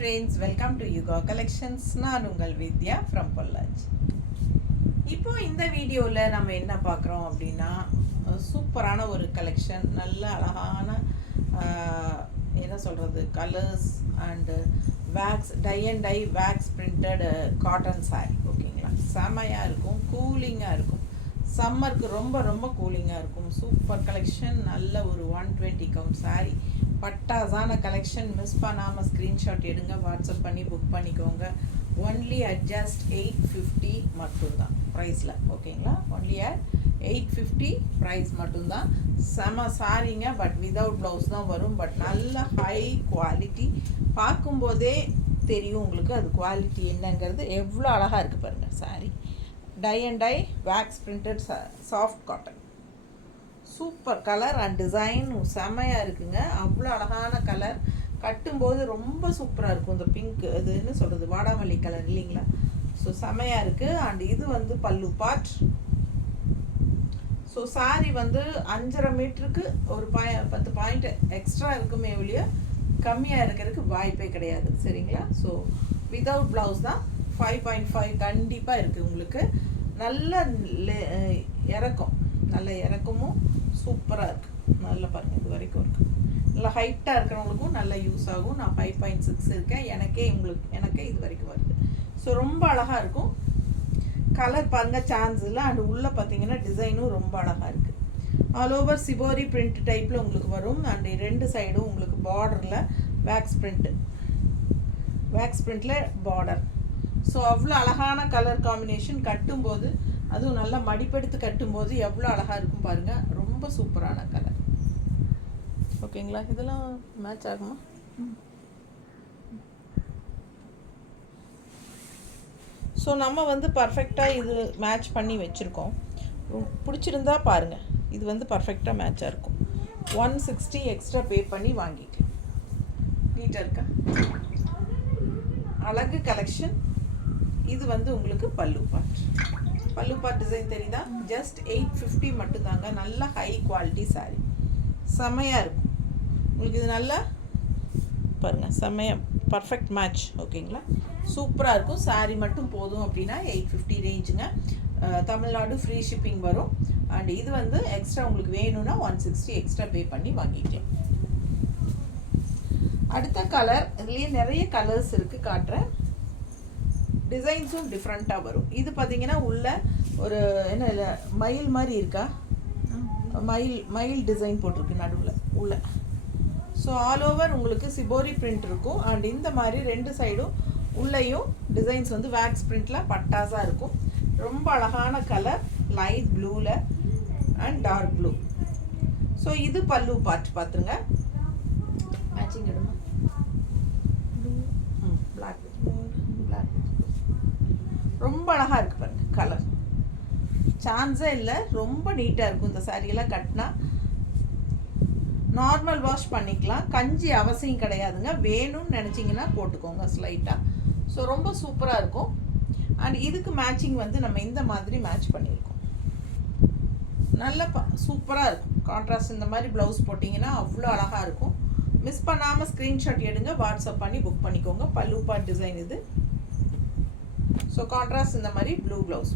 friends, welcome to Yuga Collections. நான் உங்கள் வித்யா from Pollachi. இப்போ இந்த வீடியோல நம்ம என்ன பார்க்குறோம் அப்படின்னா சூப்பரான ஒரு கலெக்ஷன், நல்ல அழகான என்ன சொல்கிறது colours and wax tie and dye wax printed cotton sari. ஓகேங்களா, செமையாக இருக்கும், கூலிங்காக இருக்கும், சம்மருக்கு ரொம்ப ரொம்ப கூலிங்காக இருக்கும். சூப்பர் கலெக்ஷன், நல்ல ஒரு 120 கவுண்ட் சாரீ, பட்டாசான கலெக்ஷன். மிஸ் பண்ணாமல் ஸ்க்ரீன்ஷாட் எடுங்க, வாட்ஸ்அப் பண்ணி புக் பண்ணிக்கோங்க. ஒன்லி அட் ஜஸ்ட் 850 மட்டும்தான் ப்ரைஸில். ஓகேங்களா, ஒன்லி அட் 850 ப்ரைஸ் மட்டும்தான். செம சாரீங்க, பட் விதவுட் ப்ளவுஸ் தான் வரும். பட் நல்ல ஹை குவாலிட்டி, பார்க்கும்போதே தெரியும் உங்களுக்கு அது குவாலிட்டி என்னங்கிறது. எவ்வளோ அழகாக இருக்குது பாருங்கள் sari. Tie and dye wax printed soft cotton, super colour and design செமையாக இருக்குங்க. அவ்வளோ அழகான கலர், கட்டும்போது ரொம்ப சூப்பராக இருக்கும். இந்த பிங்க் இது என்ன சொல்கிறது வாடாமல்லி கலர் இல்லைங்களா, ஸோ செமையாக இருக்குது. அண்ட் இது வந்து பல்லு பார்ட். ஸோ சாரீ வந்து 5.5 மீட்டருக்கு ஒரு 10 பாயிண்ட் எக்ஸ்ட்ரா இருக்குமே ஒழிய கம்மியாக இருக்கிறதுக்கு வாய்ப்பே கிடையாது. சரிங்களா, ஸோ வித்தவுட் ப்ளவுஸ் தான். 5.5 கண்டிப்பாக இருக்குது உங்களுக்கு. நல்ல இறக்கம், நல்ல இறக்கமும் சூப்பராக இருக்குது. நல்லா பாருங்கள், இது வரைக்கும் இருக்குது. நல்லா ஹைட்டாக இருக்கிறவங்களுக்கும் நல்லா யூஸ் ஆகும். நான் 5.6 இருக்கேன், எனக்கே இது வரைக்கும் வருது. ஸோ ரொம்ப அழகாக இருக்கும். கலர் பாருங்கள், சான்ஸ் இல்லை. அண்ட் உள்ளே பார்த்தீங்கன்னா டிசைனும் ரொம்ப அழகாக இருக்குது. ஆல் ஓவர் சிபோரி பிரிண்ட் டைப்பில் உங்களுக்கு வரும். அண்ட் 2 சைடும் உங்களுக்கு பார்டரில் வேக்ஸ் பிரிண்டில் பார்டர். ஸோ அவ்வளோ அழகான கலர் காம்பினேஷன். கட்டும்போது அதுவும் நல்லா மடிப்பெடுத்து கட்டும்போது எவ்வளோ அழகாக இருக்கும் பாருங்கள். ரொம்ப சூப்பரான கலர். ஓகேங்களா, இதெல்லாம் மேட்ச் ஆகுமா? ஸோ நம்ம வந்து பர்ஃபெக்டாக இது மேட்ச் பண்ணி வச்சுருக்கோம். பிடிச்சிருந்தா பாருங்கள், இது வந்து பர்ஃபெக்டாக மேட்சாக இருக்கும். 160 எக்ஸ்ட்ரா பே பண்ணி வாங்கிட்டு நீட்டாக இருக்கா, அழகு கலெக்ஷன். இது வந்து உங்களுக்கு பல்லு பார்ட் டிசைன் தெரியுதா? ஜஸ்ட் 850 மட்டும்தாங்க. நல்ல ஹை குவாலிட்டி சாரீ, செமையாக இருக்கும் உங்களுக்கு. இது நல்லா பாருங்கள், செமையாக பர்ஃபெக்ட் மேட்ச். ஓகேங்களா, சூப்பராக இருக்கும். சாரீ மட்டும் போதும் அப்படின்னா 850 ரேஞ்சுங்க. தமிழ்நாடு ஃப்ரீ ஷிப்பிங் வரும். அண்ட் இது வந்து எக்ஸ்ட்ரா உங்களுக்கு வேணும்னா 160 எக்ஸ்ட்ரா பே பண்ணி வாங்கிக்கலாம். அடுத்த கலர், இதுலேயே நிறைய கலர்ஸ் இருக்குது, காட்டுறேன். டிசைன்ஸும் டிஃப்ரெண்ட்டாக வரும். இது பார்த்தீங்கன்னா உள்ள ஒரு என்ன இல்லை மயில் மாதிரி இருக்கா, மயில் டிசைன் போட்டிருக்கு நடுவில் உள்ள. ஸோ ஆல் ஓவர் உங்களுக்கு சிபோரி பிரிண்ட் இருக்கும். அண்ட் இந்த மாதிரி 2 சைடும் உள்ளேயும் டிசைன்ஸ் வந்து வேக்ஸ் பிரிண்டில் பட்டாஸாக இருக்கும். ரொம்ப அழகான கலர், லைட் ப்ளூவில் அண்ட் டார்க் ப்ளூ. ஸோ இது பல்லு பார்ட் பார்த்துருங்க. மேட்சிங் எடுமா, பிளாக் ரொம்ப அழகாக இருக்குது பாருங்க கலர். சான்ஸே இல்லை, ரொம்ப நீட்டாக இருக்கும். இந்த சாரியெல்லாம் கட்டினா நார்மல் வாஷ் பண்ணிக்கலாம், கஞ்சி அவசியம் கிடையாதுங்க. வேணும்னு நினச்சிங்கன்னா போட்டுக்கோங்க ஸ்லைட்டாக. ஸோ ரொம்ப சூப்பராக இருக்கும். அண்ட் இதுக்கு மேட்சிங் வந்து நம்ம இந்த மாதிரி மேட்ச் பண்ணியிருக்கோம். நல்ல சூப்பராக இருக்கும். கான்ட்ராஸ்ட் இந்த மாதிரி ப்ளவுஸ் போட்டிங்கன்னா அவ்வளோ அழகாக இருக்கும். மிஸ் பண்ணாமல் ஸ்க்ரீன்ஷாட் எடுங்க, வாட்ஸ்அப் பண்ணி புக் பண்ணிக்கோங்க. பல்லு பார்ட் டிசைன் இது. ஸோ கான்ட்ராஸ்ட் இந்த மாதிரி ப்ளூ ப்ளவுஸ்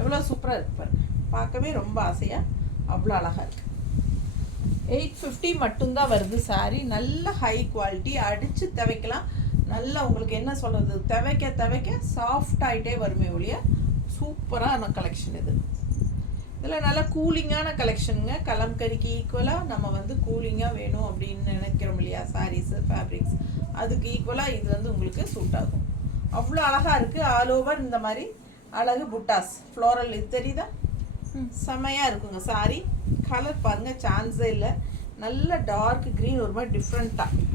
எவ்வளோ சூப்பராக இருக்குது பாருங்கள். பார்க்கவே ரொம்ப ஆசையாக அவ்வளோ அழகாக இருக்குது. 850 மட்டும்தான் வருது சாரீ. நல்ல ஹை குவாலிட்டி, அடித்து துவைக்கலாம். நல்லா உங்களுக்கு என்ன சொல்கிறது, துவைக்க சாஃப்ட் ஆகிட்டே வருமே ஒழிய சூப்பரான கலெக்ஷன் இது. இதில் நல்லா கூலிங்கான கலெக்ஷனுங்க. கலம்கரிக்கு ஈக்குவலாக நம்ம வந்து கூலிங்காக வேணும் அப்படின்னு நினைக்கிறோம் இல்லையா, சாரீஸு ஃபேப்ரிக்ஸ், அதுக்கு ஈக்குவலாக இது வந்து உங்களுக்கு சூட் ஆகும். அவ்வளோ அழகாக இருக்குது. ஆல் ஓவர் இந்த மாதிரி அழகு புட்டாஸ் ஃப்ளோரல், இது தெரியுதா, செமையாக இருக்குங்க சாரீ. கலர் பாருங்கள், சான்ஸே இல்லை. நல்ல டார்க் க்ரீன், ஒரு மாதிரி டிஃப்ரெண்ட்டாக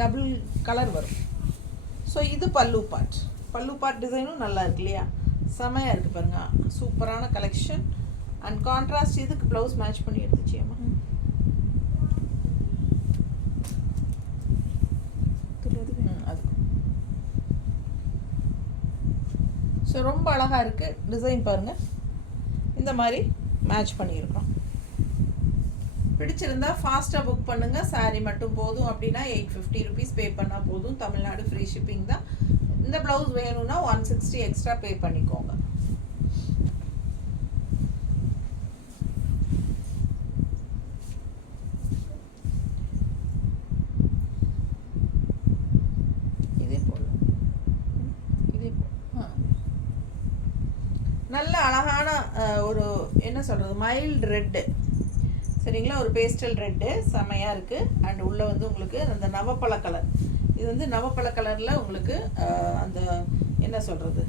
டபுள் கலர் வரும். ஸோ இது பல்லு பார்ட் டிசைனும் நல்லா இருக்கு இல்லையா, செமையாக இருக்குது பாருங்கள். சூப்பரான கலெக்ஷன். அண்ட் கான்ட்ராஸ்ட் இதுக்கு ப்ளவுஸ் மேட்ச் பண்ணி எடுத்துச்சியம்மா. ஸோ ரொம்ப அழகாக இருக்குது டிசைன் பாருங்கள். இந்த மாதிரி மேட்ச் பண்ணியிருக்கோம். பிடிச்சிருந்தா ஃபாஸ்ட்டாக புக் பண்ணுங்கள். சாரீ மட்டும் போதும் அப்படின்னா 850 ருபீஸ் பே பண்ணால் போதும். தமிழ்நாடு ஃப்ரீ ஷிப்பிங் தான். இந்த ப்ளவுஸ் வேணும்னா 160 எக்ஸ்ட்ரா பே பண்ணிக்கோங்க. நல்ல அழகான ஒரு என்ன சொல்கிறது மைல்டு ரெட்டு, சரிங்களா, ஒரு பேஸ்டல் ரெட்டு செமையாக இருக்குது. அண்ட் உள்ளே வந்து உங்களுக்கு அந்த நவப்பழ கலர், இது வந்து நவப்பழ கலரில் உங்களுக்கு அந்த என்ன சொல்கிறது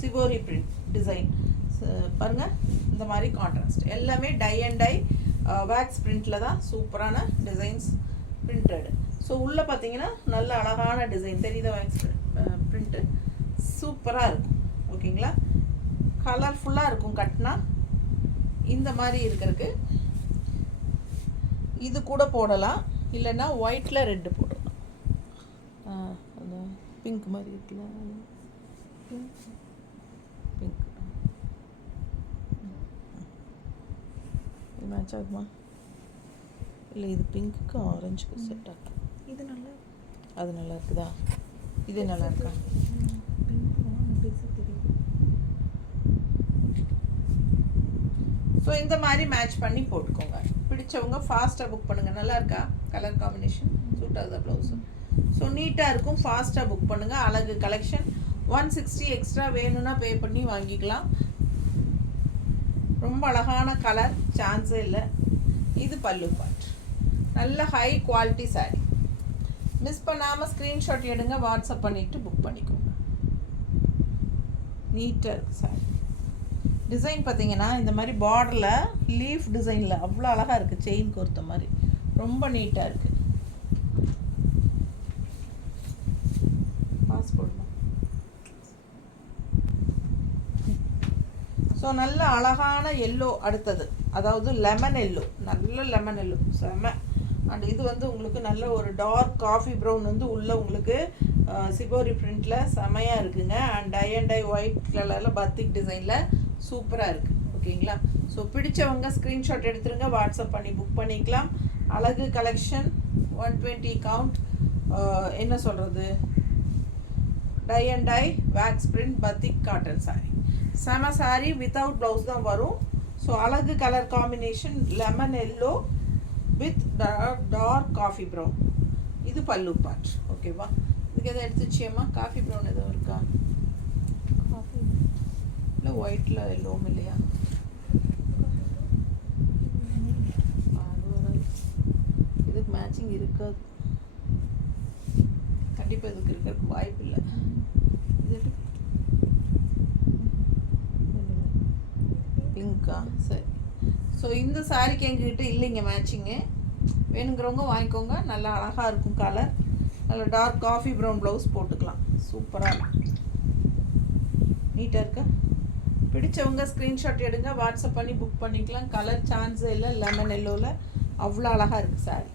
சிபோரி பிரிண்ட் டிசைன் பாருங்கள். இந்த மாதிரி கான்ட்ராஸ்ட் எல்லாமே டை அண்ட் டை வேக்ஸ் பிரிண்டில் தான் சூப்பரான டிசைன்ஸ் பிரிண்டட். ஸோ உள்ளே பார்த்தீங்கன்னா நல்ல அழகான டிசைன் தெரியுதா, வேக்ஸ் பிரிண்ட்டு சூப்பராக இருக்கும். ஓகேங்களா, கலர்ஃபுல்லாக இருக்கும். கட்டினா இந்த மாதிரி இருக்கிறதுக்கு இது கூட போடலாம், இல்லைன்னா ஒயிட்டில் ரெட்டு போடலாம். அந்த பிங்க் மாதிரி இருக்குல்ல, பிங்க் மேட்ச் ஆகுமா? இல்லை, இது பிங்க்குக்கு ஆரஞ்சுக்கு செட் ஆகும். இது நல்லா, அது நல்லா இருக்குதா? இது நல்லா இருக்கா? ஸோ இந்த மாதிரி மேட்ச் பண்ணி போட்டுக்கோங்க. பிடிச்சவங்க ஃபாஸ்ட்டாக புக் பண்ணுங்கள். நல்லா இருக்கா கலர் காம்பினேஷன்? சூட் ஆகுதா ப்ளவுஸு? ஸோ நீட்டாக இருக்கும். ஃபாஸ்ட்டாக புக் பண்ணுங்கள். அழகு கலெக்ஷன் 160 எக்ஸ்ட்ரா வேணும்னா பே பண்ணி வாங்கிக்கலாம். ரொம்ப அழகான கலர், சான்ஸே இல்லை. இது பல்லு பார்ட். நல்ல ஹை குவாலிட்டி சாரீ. மிஸ் பண்ணாமல் ஸ்க்ரீன்ஷாட் எடுங்க, வாட்ஸ்அப் பண்ணிவிட்டு புக் பண்ணிக்கோங்க. நீட்டாக இருக்குது சாரீ. டிசைன் பார்த்தீங்கன்னா இந்த மாதிரி பார்டரில் லீஃப் டிசைனில் அவ்வளோ அழகாக இருக்குது. செயின் கோர்த்த மாதிரி ரொம்ப நீட்டாக இருக்குது. பாஸ்போர்ட். ஸோ நல்ல அழகான எல்லோ அடுத்தது, அதாவது லெமன் எல்லோ, நல்ல லெமன் எல்லோ செம. அண்ட் இது வந்து உங்களுக்கு நல்ல ஒரு டார்க் காஃபி ப்ரௌன் வந்து உள்ளே உங்களுக்கு சிபோரி பிரிண்டில் செமையாக இருக்குங்க. And tie and dye white கலரில் பத்திக் டிசைனில் சூப்பராக இருக்குது. ஓகேங்களா, ஸோ பிடிச்சவங்க ஸ்க்ரீன்ஷாட் எடுத்துருங்க, வாட்ஸ்அப் பண்ணி புக் பண்ணிக்கலாம். அழகு கலெக்ஷன் 120 கவுண்ட், என்ன சொல்கிறது, tie and dye wax print batik cotton sari. செம சாரீ, வித்தவுட் ப்ளவுஸ் தான் வரும். ஸோ அழகு colour combination lemon yellow with dark coffee brown. இது பல்லு பார்ட். ஓகேவா, இதுக்கு எதாவது எடுத்துச்சியம்மா? காஃபி ப்ரௌன் எதுவும் இருக்கா? காஃபி இல்லை, ஒயிட்டில் எல்லோவும் இல்லையா? இதுக்கு மேட்சிங் இருக்காது கண்டிப்பாக. இதுக்கு இருக்கிறதுக்கு வாய்ப்பு இல்லை. இது பிங்க்கா? சரி. ஸோ இந்த சாரிக்கு எங்ககிட்ட இல்லைங்க மேட்சிங்கு. வேணுங்கிறவங்க வாங்கிக்கோங்க. நல்லா அழகாக இருக்கும் கலர். நல்ல டார்க் காஃபி ப்ரௌன் ப்ளவுஸ் போட்டுக்கலாம். சூப்பராக இருக்கும், நீட்டாக இருக்கா? பிடிச்சவங்க ஸ்க்ரீன்ஷாட் எடுங்க, வாட்ஸ்அப் பண்ணி புக் பண்ணிக்கலாம். கலர் சான்ஸே இல்லை. லெமன் எல்லோவில் அவ்வளோ அழகாக இருக்குது சாரி.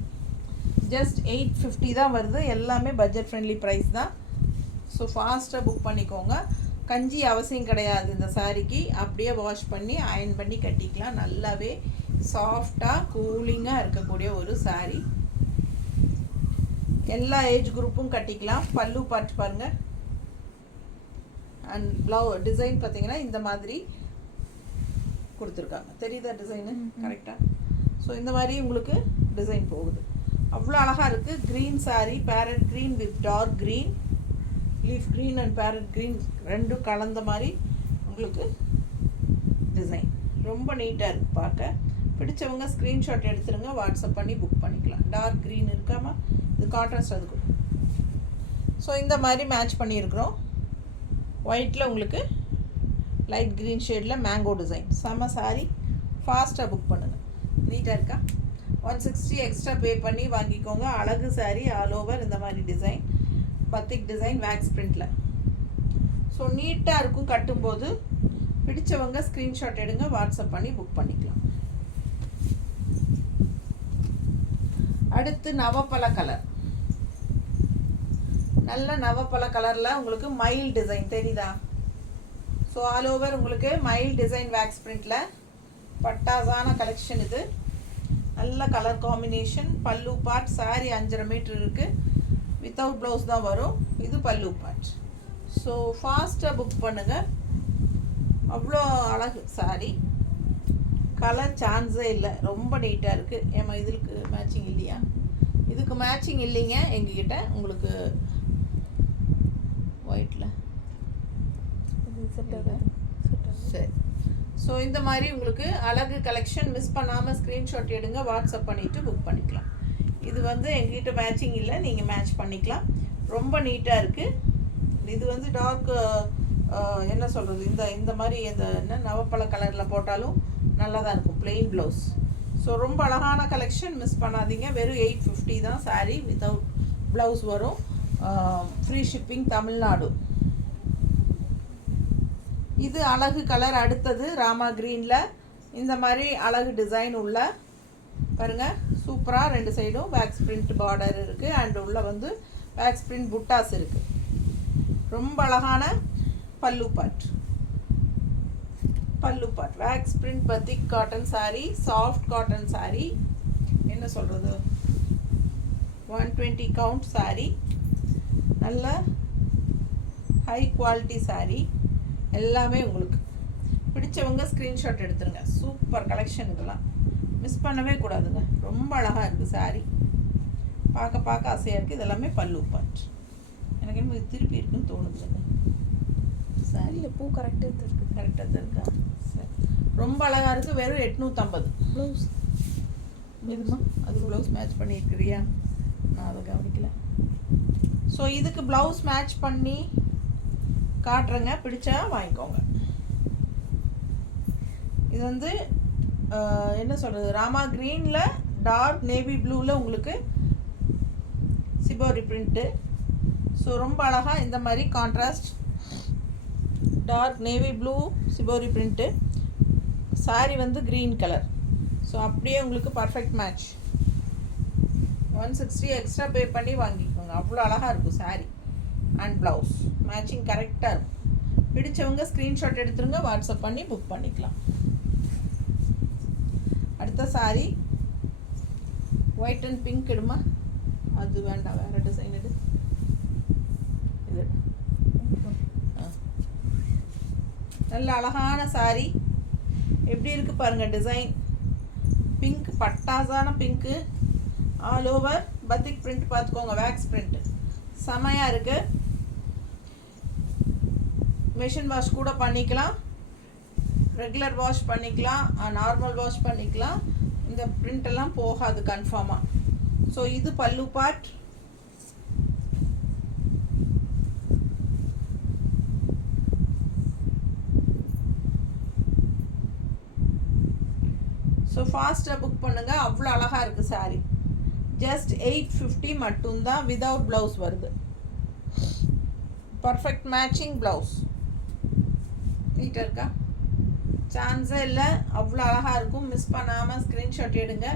ஜஸ்ட் 850 தான் வருது. எல்லாமே பட்ஜெட் ஃப்ரெண்ட்லி ப்ரைஸ் தான். ஸோ ஃபாஸ்ட்டாக புக் பண்ணிக்கோங்க. கஞ்சி அவசியம் கிடையாது இந்த சாரிக்கு. அப்படியே வாஷ் பண்ணி அயன் பண்ணி கட்டிக்கலாம். நல்லாவே சாஃப்டாக கூலிங்காக இருக்கக்கூடிய ஒரு சாரி. எல்லா ஏஜ் குரூப்பும் கட்டிக்கலாம். பல்லு பார்ட் பாருங்கள். அண்ட் டிசைன் பார்த்தீங்கன்னா இந்த மாதிரி கொடுத்துருக்காங்க. தெரியுதா டிசைனு? கரெக்டாக. ஸோ இந்த மாதிரி உங்களுக்கு டிசைன் போகுது. அவ்வளோ அழகாக இருக்குது. Green sari, parrot green with dark green, leaf green and parrot green ரெண்டும் கலந்த மாதிரி உங்களுக்கு டிசைன் ரொம்ப நீட்டாக இருக்குது பார்க்க. பிடிச்சவங்க ஸ்க்ரீன்ஷாட் எடுத்துருங்க, வாட்ஸ்அப் பண்ணி புக் பண்ணிக்கலாம். டார்க் க்ரீன் இருக்காமா? இது கான்ட்ராஸ்ட் அதுக்கு. ஸோ இந்த மாதிரி மேட்ச் பண்ணியிருக்கிறோம். ஒயிட்டில் உங்களுக்கு லைட் க்ரீன் ஷேடில் மேங்கோ டிசைன். செம சாரி. ஃபாஸ்ட்டாக புக் பண்ணுங்கள். நீட்டாக இருக்கா? 160 எக்ஸ்ட்ரா பே பண்ணி வாங்கிக்கோங்க. அழகு சாரி, ஆல் ஓவர் இந்த மாதிரி டிசைன், பத்திக் டிசைன், வேக்ஸ் பிரிண்டில். ஸோ நீட்டாக இருக்கும் கட்டும்போது. பிடிச்சவங்க ஸ்க்ரீன்ஷாட் எடுங்க, வாட்ஸ்அப் பண்ணி புக் பண்ணிக்கலாம். அடுத்து நவப்பழ கலர். நல்ல நவப்பழ கலரில் உங்களுக்கு மயில் டிசைன் தெரியுதா? ஸோ ஆல் ஓவர் உங்களுக்கு மயில் டிசைன் வேக்ஸ் பிரிண்டில் பட்டாசான கலெக்ஷன் இது. நல்ல கலர் காம்பினேஷன். பல்லு பார்ட் சாரி 5.5 மீட்டர் இருக்குது. வித்தவுட் ப்ளவுஸ் தான் வரும். இது பல்லு பார்ட். ஸோ ஃபாஸ்ட்டாக புக் பண்ணுங்கள். அவ்வளோ அழகு சாரி. கலர் சான்ஸே இல்லை, ரொம்ப நீட்டாக இருக்குது. ஏமா இதுக்கு மேட்சிங் இல்லையா? இதுக்கு மேட்சிங் இல்லைங்க எங்ககிட்ட. உங்களுக்கு ஒயிட்டில் சரி. ஸோ இந்த மாதிரி உங்களுக்கு அழகு கலெக்ஷன் மிஸ் பண்ணாமல் ஸ்க்ரீன்ஷாட் எடுங்க, வாட்ஸ்அப் பண்ணிவிட்டு புக் பண்ணிக்கலாம். இது வந்து எங்ககிட்ட மேட்சிங் இல்லை, நீங்கள் மேட்ச் பண்ணிக்கலாம். ரொம்ப நீட்டாக இருக்குது. இது வந்து டார்க் என்ன சொல்கிறது, இந்த மாதிரி இந்த என்ன நவப்பழ கலரில் போட்டாலும் நல்லா தான் இருக்கும். Plain blouse. ஸோ ரொம்ப அழகான கலெக்ஷன், மிஸ் பண்ணாதீங்க. வெறும் 850 தான் சாரீ. வித்தவுட் ப்ளவுஸ் வரும். Free shipping Tamil Nadu. இது அழகு கலர். அடுத்தது ராமா க்ரீனில் இந்த மாதிரி அழகு டிசைன் உள்ள பாருங்கள், சூப்பராக 2 சைடும் வேக்ஸ் பிரிண்ட் பார்டர் இருக்குது. அண்ட் உள்ள வந்து வேக்ஸ் பிரிண்ட் புட்டாஸ் இருக்குது. ரொம்ப அழகான pallu part. Pallu part wax print batik cotton sari, soft cotton sari. என்ன சொல்கிறது, 120 கவுண்ட் சாரீ. நல்ல ஹை குவாலிட்டி சாரீ. எல்லாமே உங்களுக்கு பிடிச்சவங்க ஸ்க்ரீன்ஷாட் எடுத்துருங்க. Super collection. இதெல்லாம் மிஸ் பண்ணவே கூடாதுங்க. ரொம்ப அழகாக இருக்குது சாரீ. பார்க்க ஆசையாக இருக்குது. இதெல்லாமே பல்லு பார்ட். எனக்கு என்ன திருப்பி இருக்குன்னு தோணுதுங்க. சாரியில் பூ கரெக்டாக தான் இருக்குது. கரெக்டாக தான் இருக்கா? சரி, ரொம்ப அழகாக இருக்குது. வெறும் 850. ப்ளவுஸ் எதுமா அதுக்கு ப்ளவுஸ் மேட்ச் பண்ணியிருக்கிறியா? நான் அதை கவனிக்கல. ஸோ இதுக்கு ப்ளவுஸ் மேட்ச் பண்ணி காட்டுறேங்க, பிடிச்சா வாங்கிக்கோங்க. இது வந்து என்ன சொல்கிறது, ராமா க்ரீனில் டார்க் நேவி ப்ளூவில் உங்களுக்கு சிபோரி பிரிண்ட்டு. ஸோ ரொம்ப அழகாக இந்த மாதிரி contrast dark navy blue shibori print. Sari வந்து க்ரீன் கலர். ஸோ அப்படியே உங்களுக்கு பர்ஃபெக்ட் மேட்ச். 160 எக்ஸ்ட்ரா பே பண்ணி வாங்கிக்கோங்க. அவ்வளோ அழகாக இருக்கும் சாரி. அண்ட் ப்ளவுஸ் மேட்சிங் கரெக்டாக இருக்கும். பிடிச்சவங்க ஸ்க்ரீன்ஷாட் எடுத்துருங்க, வாட்ஸ்அப் பண்ணி புக் பண்ணிக்கலாம். அடுத்த சாரி ஒயிட் அண்ட் பிங்க் எடுமா. அது வேண்டாம், வேறு டிசைன் எடு. இது நல்ல அழகான சாரி. எப்படி இருக்குது பாருங்கள் டிசைன். பிங்க், பட்டாசான pink. All over batik print பார்த்துக்கோங்க. வேக்ஸ் பிரிண்ட் செமையாக இருக்குது. மிஷின் வாஷ் கூட பண்ணிக்கலாம், ரெகுலர் வாஷ் பண்ணிக்கலாம், நார்மல் வாஷ் பண்ணிக்கலாம். இந்த பிரிண்டெல்லாம் போகாது கன்ஃபார்மாக. ஸோ இது பல்லு பார்ட். ஸோ ஃபாஸ்ட்டாக புக் பண்ணுங்கள். அவ்வளோ அழகாக இருக்குது சாரீ. ஜஸ்ட் 850 மட்டும்தான். விதவுட் ப்ளவுஸ் வருது. Perfect matching blouse. நீட்டாக இருக்கா? சான்ஸே இல்லை, அவ்வளோ அழகாக இருக்கும். மிஸ் பண்ணாமல் ஸ்க்ரீன்ஷாட் எடுங்க,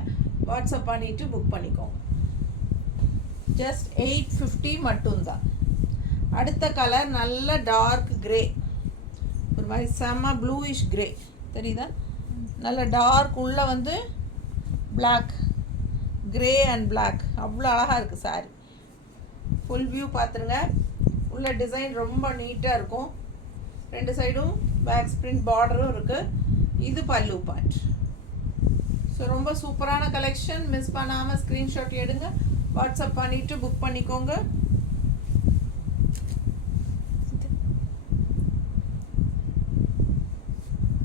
வாட்ஸ்அப் பண்ணிவிட்டு புக் பண்ணிக்கோங்க. ஜஸ்ட் 850 மட்டும்தான். அடுத்த கலர் நல்ல டார்க் கிரே, ஒரு மாதிரி செம்ம ப்ளூயிஷ் கிரே தெரியுதா? நல்ல டார்க் உள்ளே வந்து பிளாக், கிரே அண்ட் பிளாக். அவ்வளோ அழகாக இருக்குது சாரி. ஃபுல் வியூ பார்த்துருங்க. உள்ள டிசைன் ரொம்ப நீட்டாக இருக்கும். 2 சைடும் பேக் பிரிண்ட் பார்டரும் இருக்குது. இது பல்லு பார்ட். ஸோ ரொம்ப சூப்பரான கலெக்ஷன். மிஸ் பண்ணாமல் ஸ்க்ரீன்ஷாட் எடுங்க, வாட்ஸ்அப் பண்ணிவிட்டு புக் பண்ணிக்கோங்க.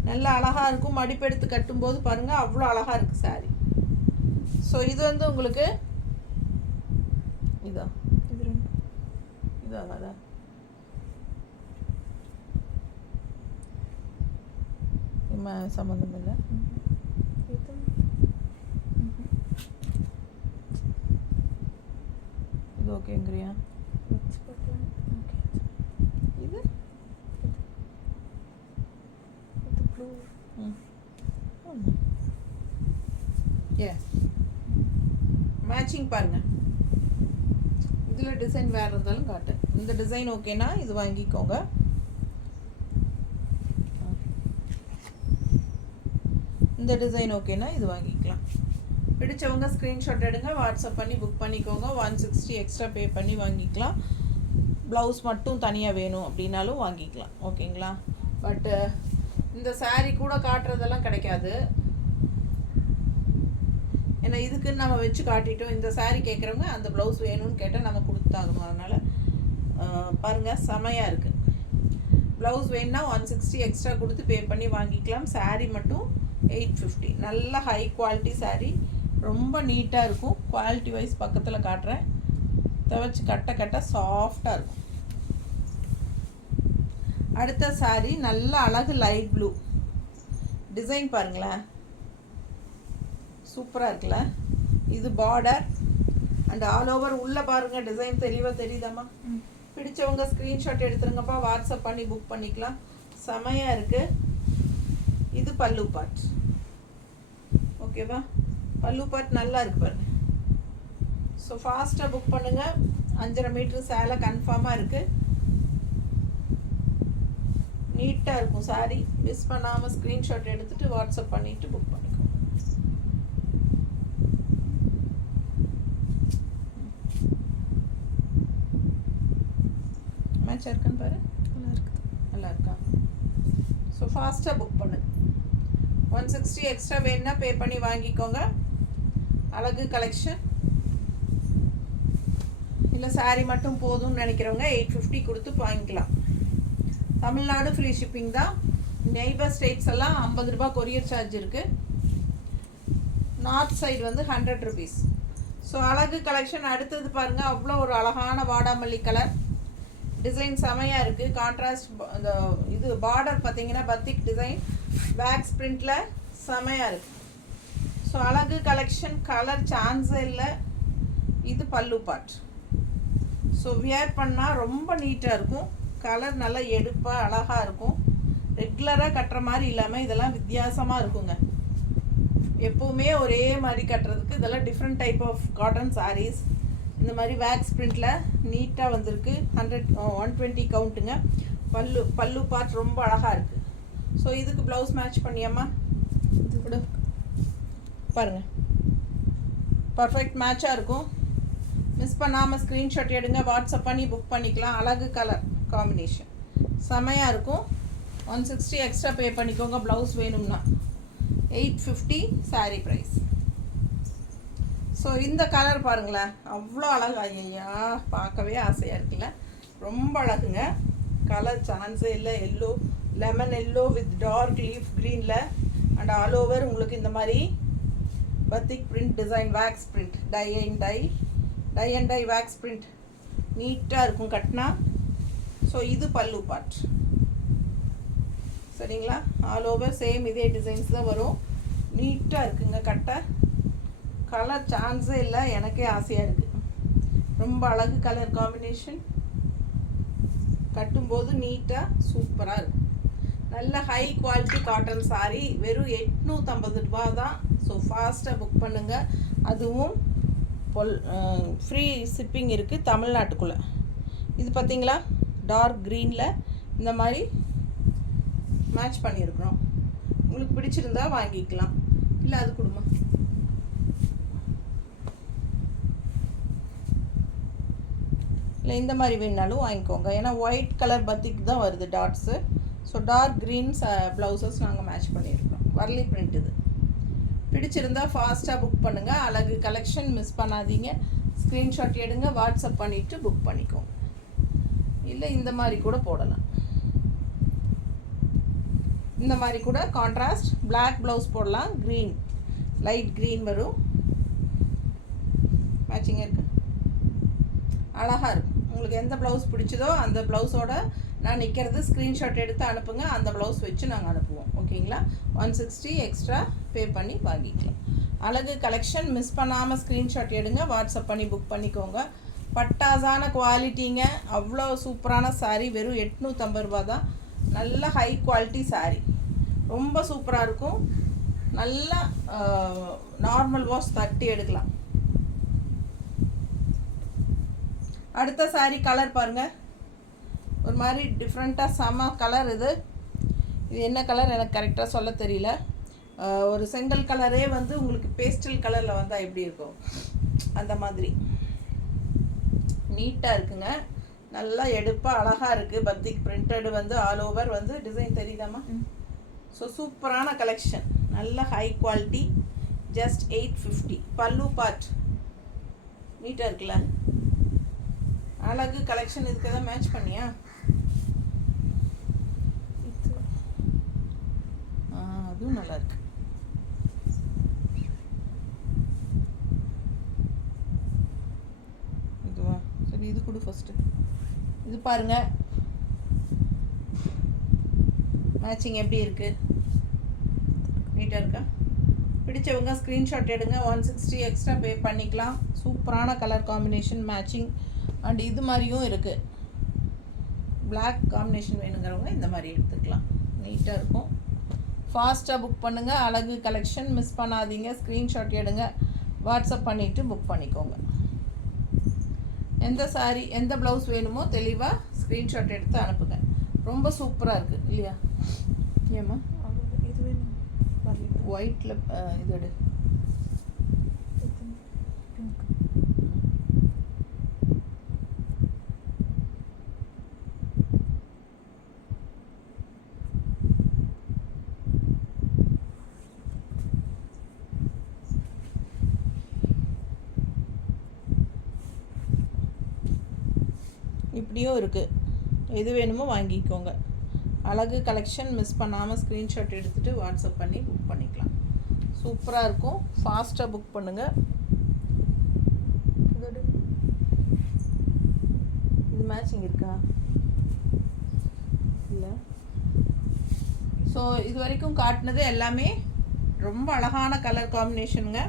நல்லா அழகாக இருக்கும். மடிப்பெடுத்து கட்டும்போது பாருங்கள், அவ்வளோ அழகாக இருக்குது சாரி. ஸோ இது வந்து உங்களுக்கு இதான் அதான் சம்மந்தம் இல்லை. இது ஓகேங்கிறியா? இது மேட்சிங் பாருங்க. இதில் டிசைன் வேறு இருந்தாலும் காட்டு. இந்த டிசைன் ஓகேனா இது வாங்கிக்கோங்க. இந்த டிசைன் ஓகேனா இது வாங்கிக்கலாம். பிடிச்சவங்க ஸ்க்ரீன்ஷாட் எடுங்க, வாட்ஸ்அப் பண்ணி புக் பண்ணிக்கோங்க. 160 எக்ஸ்ட்ரா பே பண்ணி வாங்கிக்கலாம். ப்ளவுஸ் மட்டும் தனியாக வேணும் அப்படின்னாலும் வாங்கிக்கலாம். ஓகேங்களா? பட்டு இந்த சாரீ கூட காட்டுறதெல்லாம் கிடைக்காது. ஏன்னா இதுக்குன்னு நம்ம வச்சு காட்டிட்டோம். இந்த சாரீ கேட்குறவங்க அந்த ப்ளவுஸ் வேணும்னு கேட்டால் நம்ம கொடுத்தாகணும். அதனால் பாருங்கள், செமையாக இருக்குது. ப்ளவுஸ் வேணுன்னா 160 எக்ஸ்ட்ரா கொடுத்து பே பண்ணி வாங்கிக்கலாம். சாரீ மட்டும் 850. நல்ல ஹை குவாலிட்டி சாரீ, ரொம்ப நீட்டாக இருக்கும். குவாலிட்டி வைஸ் பக்கத்தில் காட்டுறேன். துவைச்சி கட்ட சாஃப்டாக இருக்கும். அடுத்த சாரீ நல்ல அழகு லைட் ப்ளூ டிசைன் பாருங்களேன், சூப்பராக இருக்குல்ல. இது பார்டர் அண்ட் ஆல் ஓவர் உள்ளே பாருங்கள், டிசைன் தெளிவாக தெரியுதாம்மா? பிடிச்சவங்க ஸ்க்ரீன்ஷாட் எடுத்துருங்கப்பா, வாட்ஸ்அப் பண்ணி புக் பண்ணிக்கலாம். செமையாக இருக்குது. இது பல்லு பார்ட். ஓகேவா? பல்லு பார்ட் நல்லா இருக்குது பாருங்கள். ஸோ ஃபாஸ்ட்டாக புக் பண்ணுங்கள். 5.5 மீட்டர் சேலை கன்ஃபார்மாக இருக்குது. நீட்டாக இருக்கும் சாரீ. மிஸ் பண்ணாமல் ஸ்க்ரீன்ஷாட் எடுத்துகிட்டு வாட்ஸ்அப் பண்ணிவிட்டு புக் பண்ணிக்கோங்க. மேட்சாக இருக்கான்னு பாரு. நல்லா இருக்குது. நல்லா இருக்கா? ஸோ ஃபாஸ்ட்டாக புக் பண்ணு. 160 எக்ஸ்ட்ரா வேணுன்னா பே பண்ணி வாங்கிக்கோங்க. அழகு கலெக்ஷன். இல்லை சாரீ மட்டும் போதும்னு நினைக்கிறவங்க 850 கொடுத்து வாங்கிக்கலாம். தமிழ்நாடு ஃப்ரீ ஷிப்பிங் தான். நெய்பர் ஸ்டேட்ஸ் எல்லாம் 50 ரூபா கொரியர் சார்ஜ் இருக்குது. நார்த் சைடு வந்து 100 ருபீஸ். ஸோ அழகு கலெக்ஷன். அடுத்தது பாருங்கள், அவ்வளோ ஒரு அழகான வாடாமல்லி கலர் டிசைன் செமையாக இருக்குது. கான்ட்ராஸ்ட் இந்த இது பார்டர் பார்த்தீங்கன்னா பத்திக் டிசைன் வேக்ஸ் பிரிண்டில் செமையாக இருக்குது. ஸோ அழகு கலெக்ஷன். கலர் சான்ஸே இல்லை. இது பல்லு பார்ட். ஸோ வியர் பண்ணால் ரொம்ப நீட்டாக இருக்கும். கலர் நல்லா எடுப்பாக அழகாக இருக்கும். ரெகுலராக கட்டுற மாதிரி இல்லாமல் இதெல்லாம் வித்தியாசமாக இருக்குங்க. எப்போவுமே ஒரே மாதிரி கட்டுறதுக்கு இதெல்லாம் different type of cotton saris. இந்த மாதிரி வேக்ஸ் பிரிண்டில் நீட்டாக வந்திருக்கு. 120 கவுண்ட்டுங்க. பல்லு பார்ட் ரொம்ப அழகாக இருக்குது. ஸோ இதுக்கு ப்ளவுஸ் மேட்ச் பண்ணியாம்மா? இது கூட பாருங்கள், பர்ஃபெக்ட் மேட்சாக இருக்கும். மிஸ் பண்ணாமல் ஸ்க்ரீன்ஷாட் எடுங்க, வாட்ஸ்அப் பண்ணி புக் பண்ணிக்கலாம். அழகு கலர் காம்பினேஷன் செமையாக இருக்கும். 160 எக்ஸ்ட்ரா பே பண்ணிக்கோங்க ப்ளவுஸ் வேணும்னா. 850 சாரீ ப்ரைஸ். ஸோ இந்த கலர் பாருங்களேன், அவ்வளோ அழகு. ஐயா, பார்க்கவே ஆசையாக இருக்குல்ல. ரொம்ப அழகுங்க. கலர் சான்ஸே இல்லை. Yellow, lemon yellow with dark leaf க்ரீனில் அண்ட் ஆல் ஓவர் உங்களுக்கு இந்த மாதிரி batik print design wax print tie and dye wax print நீட்டாக இருக்கும் கட்டினா. ஸோ இது பல்லு பார்ட். சரிங்களா? ஆல் ஓவர் சேம் இதே டிசைன்ஸ் தான் வரும். நீட்டாக இருக்குங்க கட்டை. கலர் சான்ஸே இல்லை. எனக்கே ஆசையாக இருக்குது. ரொம்ப அழகு கலர் காம்பினேஷன். கட்டும்போது நீட்டாக சூப்பராக இருக்கும். நல்ல ஹை குவாலிட்டி காட்டன் சாரீ. வெறும் 850 ரூபா தான். ஸோ ஃபாஸ்ட்டாக புக் பண்ணுங்கள். அதுவும் ஃப்ரீ ஷிப்பிங் இருக்குது தமிழ்நாட்டுக்குள்ளே. இது பார்த்தீங்களா, டார்க் க்ரீனில் இந்த மாதிரி மேட்ச் பண்ணியிருக்கிறோம். உங்களுக்கு பிடிச்சிருந்தா வாங்கிக்கலாம். இல்லை அது கொடுமா. இல்லை இந்த மாதிரி வேணுனாலும் வாங்கிக்கோங்க. ஏன்னா ஒயிட் கலர் பத்திக்கு தான் வருது dots. So dark greens blouses நாங்கள் மேட்ச் பண்ணியிருக்கோம். வரலி பிரிண்ட் இது. பிடிச்சிருந்தா ஃபாஸ்ட்டாக புக் பண்ணுங்கள். அழகு கலெக்ஷன் மிஸ் பண்ணாதீங்க. ஸ்க்ரீன்ஷாட் எடுங்க, வாட்ஸ்அப் பண்ணிவிட்டு புக் பண்ணிக்கோங்க. இல்லை இந்த மாதிரி கூட போடலாம். இந்த மாதிரி கூட கான்ட்ராஸ்ட் பிளாக் ப்ளவுஸ் போடலாம். க்ரீன், லைட் க்ரீன் வரும். மேட்சிங்காக இருக்குது, அழகாக இருக்கும். உங்களுக்கு எந்த ப்ளவுஸ் பிடிச்சதோ அந்த ப்ளவுஸோட நான் நிற்கிறது ஸ்க்ரீன்ஷாட் எடுத்து அனுப்புங்க. அந்த ப்ளவுஸ் வச்சு நாங்கள் அனுப்புவோம். ஓகேங்களா? 160 எக்ஸ்ட்ரா பே பண்ணி வாங்கிக்கலாம். அழகு கலெக்ஷன் மிஸ் பண்ணாமல் ஸ்க்ரீன்ஷாட் எடுங்க, வாட்ஸ்அப் பண்ணி புக் பண்ணிக்கோங்க. பட்டாசான குவாலிட்டிங்க. அவ்வளோ சூப்பரான சாரீ. வெறும் 850 ரூபா தான். நல்ல ஹை குவாலிட்டி சாரீ. ரொம்ப சூப்பராக இருக்கும். நல்லா நார்மல் வாஷ் தட்டி எடுக்கலாம். அடுத்த சாரீ கலர் பாருங்கள், ஒரு மாதிரி டிஃப்ரெண்ட்டாக செம்ம கலர். இது என்ன கலர் எனக்கு கரெக்டாக சொல்ல தெரியல. ஒரு செங்கல் கலரே வந்து உங்களுக்கு பேஸ்டல் கலரில் வந்தால் எப்படி இருக்கும் அந்த மாதிரி நீட்டாக இருக்குங்க. நல்லா எடுப்பாக அழகாக இருக்குது. பத்திக் பிரிண்டட் வந்து ஆல் ஓவர் வந்து டிசைன் தெரியுதாம்மா? ஸோ சூப்பரான கலெக்ஷன், நல்ல ஹை குவாலிட்டி, ஜஸ்ட் 850. பல்லு பார்ட் நீட்டாக இருக்குல்ல, அழகு கலெக்ஷன். இதுக்கு எதாவது மேட்ச் பண்ணியா? அதுவும் நல்லா இருக்கு. இதுவா? சரி, இது கொடு ஃபர்ஸ்ட். இது பாருங்க மேட்சிங் எப்படி இருக்கு, நீட்டாக இருக்கா? பிடிச்சவங்க ஸ்க்ரீன்ஷாட் எடுங்க. 160 எக்ஸ்ட்ரா பே பண்ணிக்கலாம். சூப்பரான கலர் காம்பினேஷன் மேட்சிங். அண்ட் இது மாதிரியும் இருக்குது, பிளாக் காம்பினேஷன் வேணுங்கிறவங்க இந்த மாதிரி எடுத்துக்கலாம், நீட்டாக இருக்கும். ஃபாஸ்ட்டாக புக் பண்ணுங்கள். அழகு கலெக்ஷன் மிஸ் பண்ணாதீங்க. ஸ்க்ரீன்ஷாட் எடுங்க, வாட்ஸ்அப் பண்ணிவிட்டு புக் பண்ணிக்கோங்க. எந்த சாரீ எந்த ப்ளவுஸ் வேணுமோ தெளிவாக ஸ்க்ரீன்ஷாட் எடுத்து அனுப்புங்க. ரொம்ப சூப்பராக இருக்குது இல்லையா? ஏம்மா இது வேணும் ஒயிட்டில் இது எடு. இப்படியும் இருக்குது, எது வேணுமோ வாங்கிக்கோங்க. அழகு கலெக்ஷன் மிஸ் பண்ணாமல் ஸ்க்ரீன்ஷாட் எடுத்துகிட்டு வாட்ஸ்அப் பண்ணி புக் பண்ணிக்கலாம். சூப்பராக இருக்கும். ஃபாஸ்ட்டாக புக் பண்ணுங்கள். இது மேட்சிங் இருக்கா இல்லை? ஸோ இது வரைக்கும் காட்டினது எல்லாமே ரொம்ப அழகான கலர் காம்பினேஷனுங்க.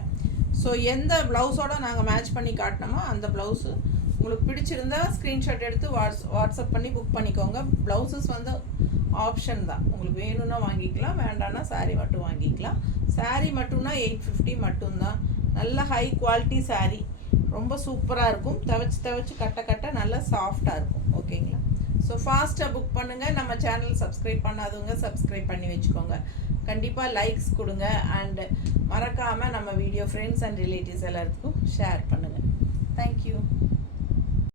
ஸோ எந்த ப்ளவுஸோடு நாங்கள் மேட்ச் பண்ணி காட்டினோமோ அந்த ப்ளவுஸு உங்களுக்கு பிடிச்சிருந்தா ஸ்க்ரீன்ஷாட் எடுத்து வாட்ஸ்அப் பண்ணி புக் பண்ணிக்கோங்க. ப்ளவுசஸ் வந்து ஆப்ஷன் தான், உங்களுக்கு வேணும்னா வாங்கிக்கலாம், வேண்டாம்னா சாரீ மட்டும் வாங்கிக்கலாம். சாரீ மட்டும்னா 850 மட்டும்தான். நல்ல ஹை குவாலிட்டி சாரீ, ரொம்ப சூப்பராக இருக்கும். துவைச்சி கட்ட நல்லா சாஃப்டாக இருக்கும். ஓகேங்களா? ஸோ ஃபாஸ்ட்டாக புக் பண்ணுங்கள். நம்ம சேனல் சப்ஸ்கிரைப் பண்ணாதவங்க சப்ஸ்கிரைப் பண்ணி வச்சுக்கோங்க. கண்டிப்பாக லைக்ஸ் கொடுங்க. அண்டு மறக்காமல் நம்ம வீடியோ ஃப்ரெண்ட்ஸ் அண்ட் ரிலேட்டிவ்ஸ் எல்லாத்துக்கும் ஷேர் பண்ணுங்கள். தேங்க்யூ.